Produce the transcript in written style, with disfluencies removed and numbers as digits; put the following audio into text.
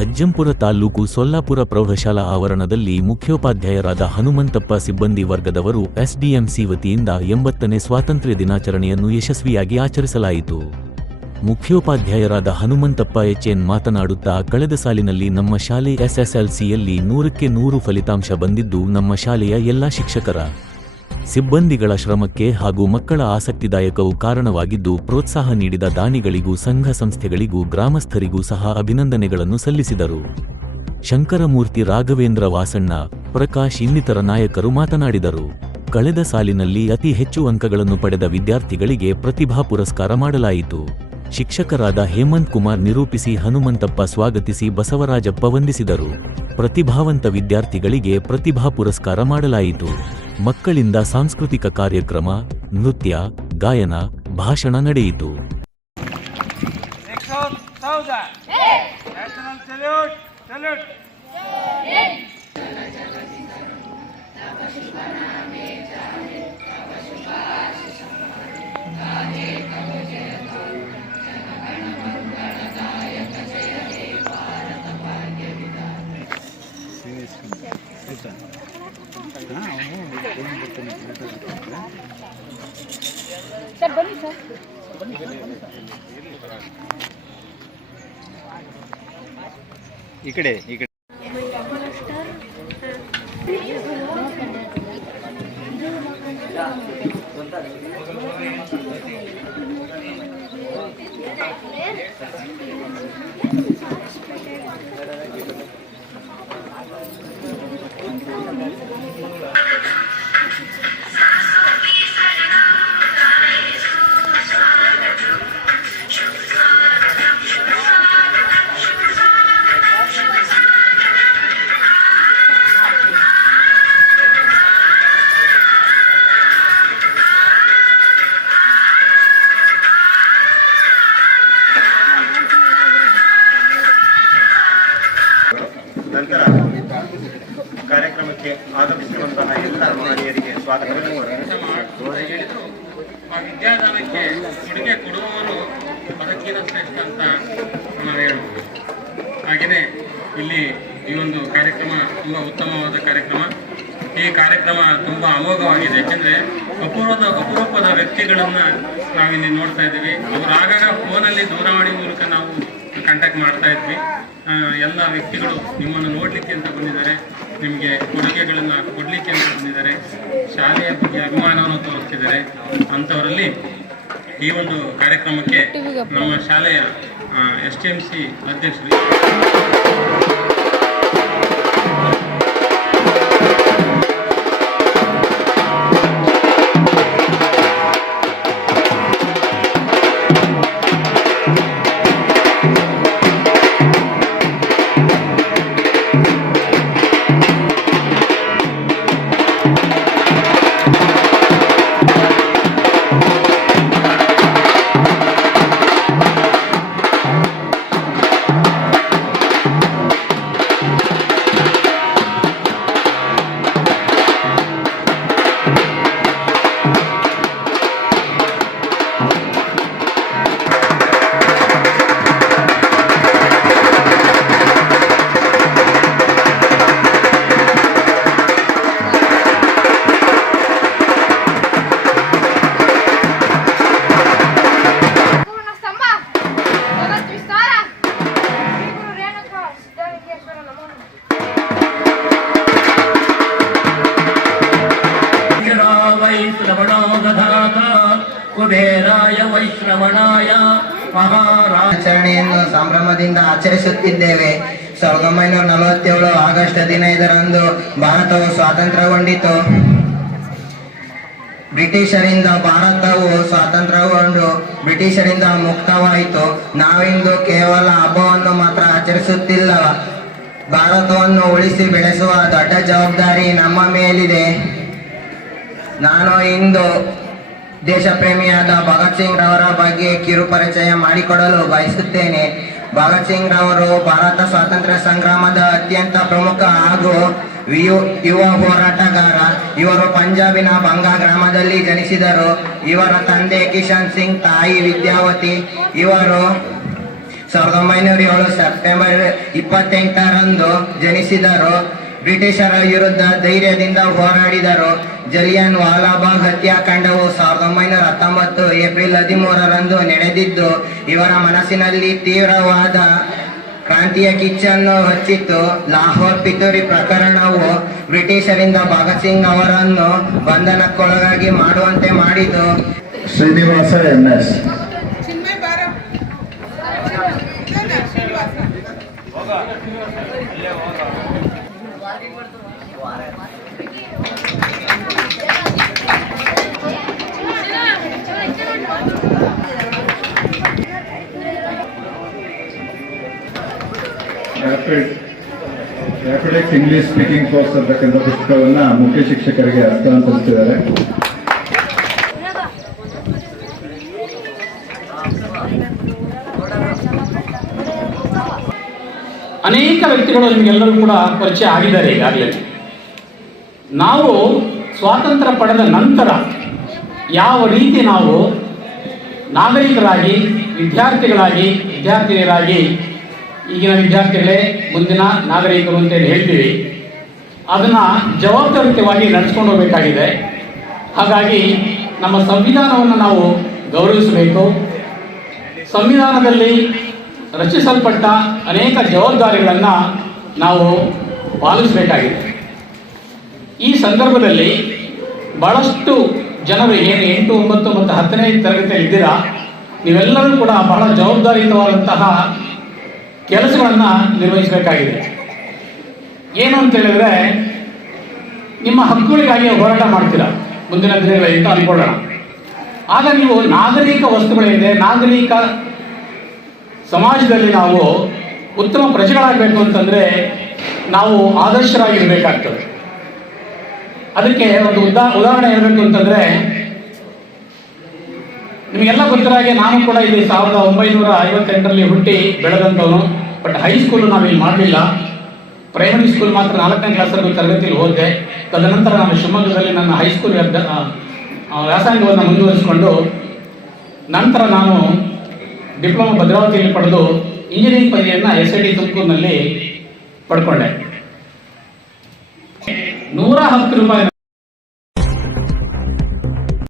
ಅಜ್ಜಂಪುರ ತಾಲೂಕು ಸೊಲ್ಲಾಪುರ ಪ್ರೌಢಶಾಲಾ ಆವರಣದಲ್ಲಿ ಮುಖ್ಯೋಪಾಧ್ಯಾಯರಾದ ಹನುಮಂತಪ್ಪ ಸಿಬ್ಬಂದಿ ವರ್ಗದವರು ಎಸ್ಡಿಎಂಸಿ ವತಿಯಿಂದ 80ನೇ ಸ್ವಾತಂತ್ರ್ಯ ದಿನಾಚರಣೆಯನ್ನು ಯಶಸ್ವಿಯಾಗಿ ಆಚರಿಸಲಾಯಿತು. ಮುಖ್ಯೋಪಾಧ್ಯಾಯರಾದ ಹನುಮಂತಪ್ಪ ಎಚ್ಎನ್ ಮಾತನಾಡುತ್ತಾ, ಕಳೆದ ಸಾಲಿನಲ್ಲಿ ನಮ್ಮ ಶಾಲೆ ಎಸ್ಎಸ್ಎಲ್ಸಿಯಲ್ಲಿ 100ಕ್ಕೆ 100 ಫಲಿತಾಂಶ ಬಂದಿದ್ದು ನಮ್ಮ ಶಾಲೆಯ ಎಲ್ಲಾ ಶಿಕ್ಷಕರ ಸಿಬ್ಬಂದಿಗಳ ಶ್ರಮಕ್ಕೆ ಹಾಗೂ ಮಕ್ಕಳ ಆಸಕ್ತಿದಾಯಕವು ಕಾರಣವಾಗಿದ್ದು, ಪ್ರೋತ್ಸಾಹ ನೀಡಿದ ದಾನಿಗಳಿಗೂ ಸಂಘ ಸಂಸ್ಥೆಗಳಿಗೂ ಗ್ರಾಮಸ್ಥರಿಗೂ ಸಹ ಅಭಿನಂದನೆಗಳನ್ನು ಸಲ್ಲಿಸಿದರು. ಶಂಕರಮೂರ್ತಿ, ರಾಘವೇಂದ್ರ, ವಾಸಣ್ಣ, ಪ್ರಕಾಶ್ ಇನ್ನಿತರ ನಾಯಕರು ಮಾತನಾಡಿದರು. ಕಳೆದ ಸಾಲಿನಲ್ಲಿ ಅತಿ ಹೆಚ್ಚು ಅಂಕಗಳನ್ನು ಪಡೆದ ವಿದ್ಯಾರ್ಥಿಗಳಿಗೆ ಪ್ರತಿಭಾ ಪುರಸ್ಕಾರ ಮಾಡಲಾಯಿತು. ಶಿಕ್ಷಕರಾದ ಹೇಮಂತ್ ಕುಮಾರ್ ನಿರೂಪಿಸಿ, ಹನುಮಂತಪ್ಪ ಸ್ವಾಗತಿಸಿ, ಬಸವರಾಜಪ್ಪ ವಂದಿಸಿದರು. ಪ್ರತಿಭಾವಂತ ವಿದ್ಯಾರ್ಥಿಗಳಿಗೆ ಪ್ರತಿಭಾ ಪುರಸ್ಕಾರ ಮಾಡಲಾಯಿತು. ಮಕ್ಕಳಿಂದ ಸಾಂಸ್ಕೃತಿಕ ಕಾರ್ಯಕ್ರಮ, ನೃತ್ಯ, ಗಾಯನ, ಭಾಷಣ ನಡೆಯಿತು. ಸರ್ ಬನ್ನಿ ಸರ್. ಈ ಕಡೆ ನಂತರ ಕಾರ್ಯಕ್ರಮಕ್ಕೆ ಆಗಮಿಸಿರುವಂತಹ ಎಲ್ಲ ಮಹನೀಯರಿಗೆ ಸ್ವಾಗತ. ವಿದ್ಯಾದಾನಕ್ಕೆ ಕೊಡುಗೆ ಕೊಡುವವನು ಅದಕ್ಕಿಂತ ಶ್ರೇಷ್ಠ ಅಂತ ನಾವು ಹೇಳ್ಬೋದು. ಹಾಗೆಯೇ ಇಲ್ಲಿ ಈ ಒಂದು ಕಾರ್ಯಕ್ರಮ ತುಂಬ ಉತ್ತಮವಾದ ಕಾರ್ಯಕ್ರಮ. ಈ ಕಾರ್ಯಕ್ರಮ ತುಂಬ ಅಮೋಘವಾಗಿದೆ. ಯಾಕೆಂದರೆ ಅಪರೂಪದ ವ್ಯಕ್ತಿಗಳನ್ನು ನಾವಿಲ್ಲಿ ನೋಡ್ತಾ ಇದ್ದೀವಿ. ಅವರು ಆಗಾಗ ಫೋನಲ್ಲಿ ದೂರವಾಣಿ ಮೂಲಕ ನಾವು ಕಾಂಟ್ಯಾಕ್ಟ್ ಮಾಡ್ತಾ ಇದ್ವಿ. ಎಲ್ಲ ವ್ಯಕ್ತಿಗಳು ನಿಮ್ಮನ್ನು ನೋಡಲಿಕ್ಕೆ ಅಂತ ಬಂದಿದ್ದಾರೆ, ನಿಮಗೆ ಕೊಡುಗೆಗಳನ್ನು ಕೊಡಲಿಕ್ಕೆ ಅಂತ ಬಂದಿದ್ದಾರೆ, ಶಾಲೆಯ ಬಗ್ಗೆ ಅಭಿಮಾನವನ್ನು ತೋರಿಸ್ತಿದ್ದಾರೆ. ಅಂಥವರಲ್ಲಿ ಈ ಒಂದು ಕಾರ್ಯಕ್ರಮಕ್ಕೆ ನಮ್ಮ ಶಾಲೆಯ STMC ಅಧ್ಯಕ್ಷರು ಆಚರಣೆಯನ್ನು ಸಂಭ್ರಮದಿಂದ ಆಚರಿಸುತ್ತಿದ್ದೇವೆ. 1947 ಆಗಸ್ಟ್ 15ರಂದು ಭಾರತವು ಸ್ವಾತಂತ್ರ್ಯಗೊಂಡಿತು. ಭಾರತವು ಸ್ವಾತಂತ್ರ್ಯಗೊಂಡು ಬ್ರಿಟಿಷರಿಂದ ಮುಕ್ತವಾಯಿತು. ನಾವಿಂದು ಕೇವಲ ಹಬ್ಬವನ್ನು ಮಾತ್ರ ಆಚರಿಸುತ್ತಿಲ್ಲ, ಭಾರತವನ್ನು ಉಳಿಸಿ ಬೆಳೆಸುವ ದೊಡ್ಡ ಜವಾಬ್ದಾರಿ ನಮ್ಮ ಮೇಲಿದೆ. ನಾನು ಇಂದು ದೇಶಪ್ರೇಮಿಯಾದ ಭಗತ್ ಸಿಂಗ್ ರವರ ಬಗ್ಗೆ ಕಿರು ಪರಿಚಯ ಮಾಡಿಕೊಡಲು ಬಯಸುತ್ತೇನೆ. ಭಗತ್ ಸಿಂಗ್ ರವರು ಭಾರತ ಸ್ವಾತಂತ್ರ್ಯ ಸಂಗ್ರಾಮದ ಅತ್ಯಂತ ಪ್ರಮುಖ ಹಾಗೂ ಯುವ ಹೋರಾಟಗಾರ. ಇವರು ಪಂಜಾಬಿನ ಬಂಗಾ ಗ್ರಾಮದಲ್ಲಿ ಜನಿಸಿದರು. ಇವರ ತಂದೆ ಕಿಶನ್ ಸಿಂಗ್, ತಾಯಿ ವಿದ್ಯಾವತಿ. ಇವರು 1907 ಸೆಪ್ಟೆಂಬರ್ 28ರಂದು ಜನಿಸಿದರು. ಬ್ರಿಟಿಷರ ವಿರುದ್ಧ ಧೈರ್ಯದಿಂದ ಹೋರಾಡಿದರು. ಜಲಿಯನ್ ವಾಲಾಬಾಗ್ ಹತ್ಯಾಕಾಂಡವು 1919 ಏಪ್ರಿಲ್ 13ರಂದು ನಡೆದಿದ್ದು ಇವರ ಮನಸ್ಸಿನಲ್ಲಿ ತೀವ್ರವಾದ ಕ್ರಾಂತಿಯ ಕಿಚ್ಚನ್ನು ಹಚ್ಚಿತ್ತು. ಲಾಹೋರ್ ಪಿತೂರಿ ಪ್ರಕರಣವು ಬ್ರಿಟಿಷರಿಂದ ಭಗತ್ ಸಿಂಗ್ ಅವರನ್ನು ಬಂಧನಕ್ಕೊಳಗಾಗಿ ಮಾಡುವಂತೆ ಮಾಡಿತು. ಶ್ರೀನಿವಾಸ MS. ಚಿನ್ಮಯ್ ಬಾರ Srinivasa Rapidex English speaking course ಅಂತಕ್ಕಂಥ ಪುಸ್ತಕವನ್ನು ಮುಖ್ಯ ಶಿಕ್ಷಕರಿಗೆ ಹಸ್ತಾಂತರಿಸಿದ್ದಾರೆ. ಅನೇಕ ವ್ಯಕ್ತಿಗಳು ನಿಮಗೆಲ್ಲರೂ ಕೂಡ ಪರಿಚಯ ಆಗಿದ್ದಾರೆ ಈಗಾಗಲೇ. ನಾವು ಸ್ವಾತಂತ್ರ್ಯ ಪಡೆದ ನಂತರ ಯಾವ ರೀತಿ ನಾವು ನಾಗರಿಕರಾಗಿ ವಿದ್ಯಾರ್ಥಿನಿಯರಾಗಿ ಈಗಿನ ವಿದ್ಯಾರ್ಥಿಗಳೇ ಮುಂದಿನ ನಾಗರಿಕರು ಅಂತೇಳಿ ಹೇಳ್ತೀವಿ, ಅದನ್ನು ಜವಾಬ್ದಾರಿಯುತವಾಗಿ ನಡೆಸ್ಕೊಂಡು ಹೋಗಬೇಕಾಗಿದೆ. ಹಾಗಾಗಿ ನಮ್ಮ ಸಂವಿಧಾನವನ್ನು ನಾವು ಗೌರವಿಸಬೇಕು. ಸಂವಿಧಾನದಲ್ಲಿ ರಚಿಸಲ್ಪಟ್ಟ ಅನೇಕ ಜವಾಬ್ದಾರಿಗಳನ್ನು ನಾವು ಪಾಲಿಸಬೇಕಾಗಿದೆ. ಈ ಸಂದರ್ಭದಲ್ಲಿ ಬಹಳಷ್ಟು ಜನರು ಏನು 8, 9 ಮತ್ತು 10ನೇ ತರಗತಿಯಲ್ಲಿ ಇದ್ದೀರಾ, ನೀವೆಲ್ಲರೂ ಕೂಡ ಬಹಳ ಜವಾಬ್ದಾರಿಯುತವಾದಂತಹ ಕೆಲಸಗಳನ್ನು ನಿರ್ವಹಿಸಬೇಕಾಗಿದೆ. ಏನು ಅಂತ ಹೇಳಿದ್ರೆ, ನಿಮ್ಮ ಹಕ್ಕುಗಳಿಗಾಗಿ ಹೋರಾಟ ಮಾಡ್ತೀರಾ ಮುಂದಿನ ದಿನಗಳಲ್ಲಿ ಅಂತ ಅಂದ್ಕೊಳ್ಳೋಣ. ಆಗ ನೀವು ನಾಗರಿಕ ವಸ್ತುಗಳಿದೆ, ನಾಗರಿಕ ಸಮಾಜದಲ್ಲಿ ನಾವು ಉತ್ತಮ ಪ್ರಜೆಗಳಾಗಬೇಕು ಅಂತಂದರೆ ನಾವು ಆದರ್ಶರಾಗಿರಬೇಕಾಗ್ತದೆ. ಅದಕ್ಕೆ ಒಂದು ಉದಾಹರಣೆ ಹೇಳಬೇಕು ಅಂತಂದರೆ, ನಿಮಗೆಲ್ಲ ಗೊತ್ತಿರಾಗೆ ನಾನು ಕೂಡ ಇಲ್ಲಿ 1958ರಲ್ಲಿ ಹುಟ್ಟಿ ಬೆಳೆದಂಥವನು. ಬಟ್ ಹೈಸ್ಕೂಲು ನಾವಿಲ್ಲಿ ಮಾಡಲಿಲ್ಲ. ಪ್ರೈಮರಿ ಸ್ಕೂಲ್ ಮಾತ್ರ 4ನೇ ಕ್ಲಾಸಲ್ಲಿ ತರಗತಿಯಲ್ಲಿ ಹೋದೆ. ತದನಂತರ ನಾನು ಶಿವಮೊಗ್ಗದಲ್ಲಿ ನನ್ನ ಹೈಸ್ಕೂಲ್ ವ್ಯಾಸಂಗವನ್ನು ಮುಂದುವರಿಸಿಕೊಂಡು ನಂತರ ನಾನು ಡಿಪ್ಲೊಮಾ ಭದ್ರಾವತಿಯಲ್ಲಿ ಪಡೆದು ಇಂಜಿನಿಯರಿಂಗ್ ಪದವಿಯನ್ನು SIT ತುಮಕೂರಿನಲ್ಲಿ ಪಡ್ಕೊಂಡೆ. 110 ರೂಪಾಯಿ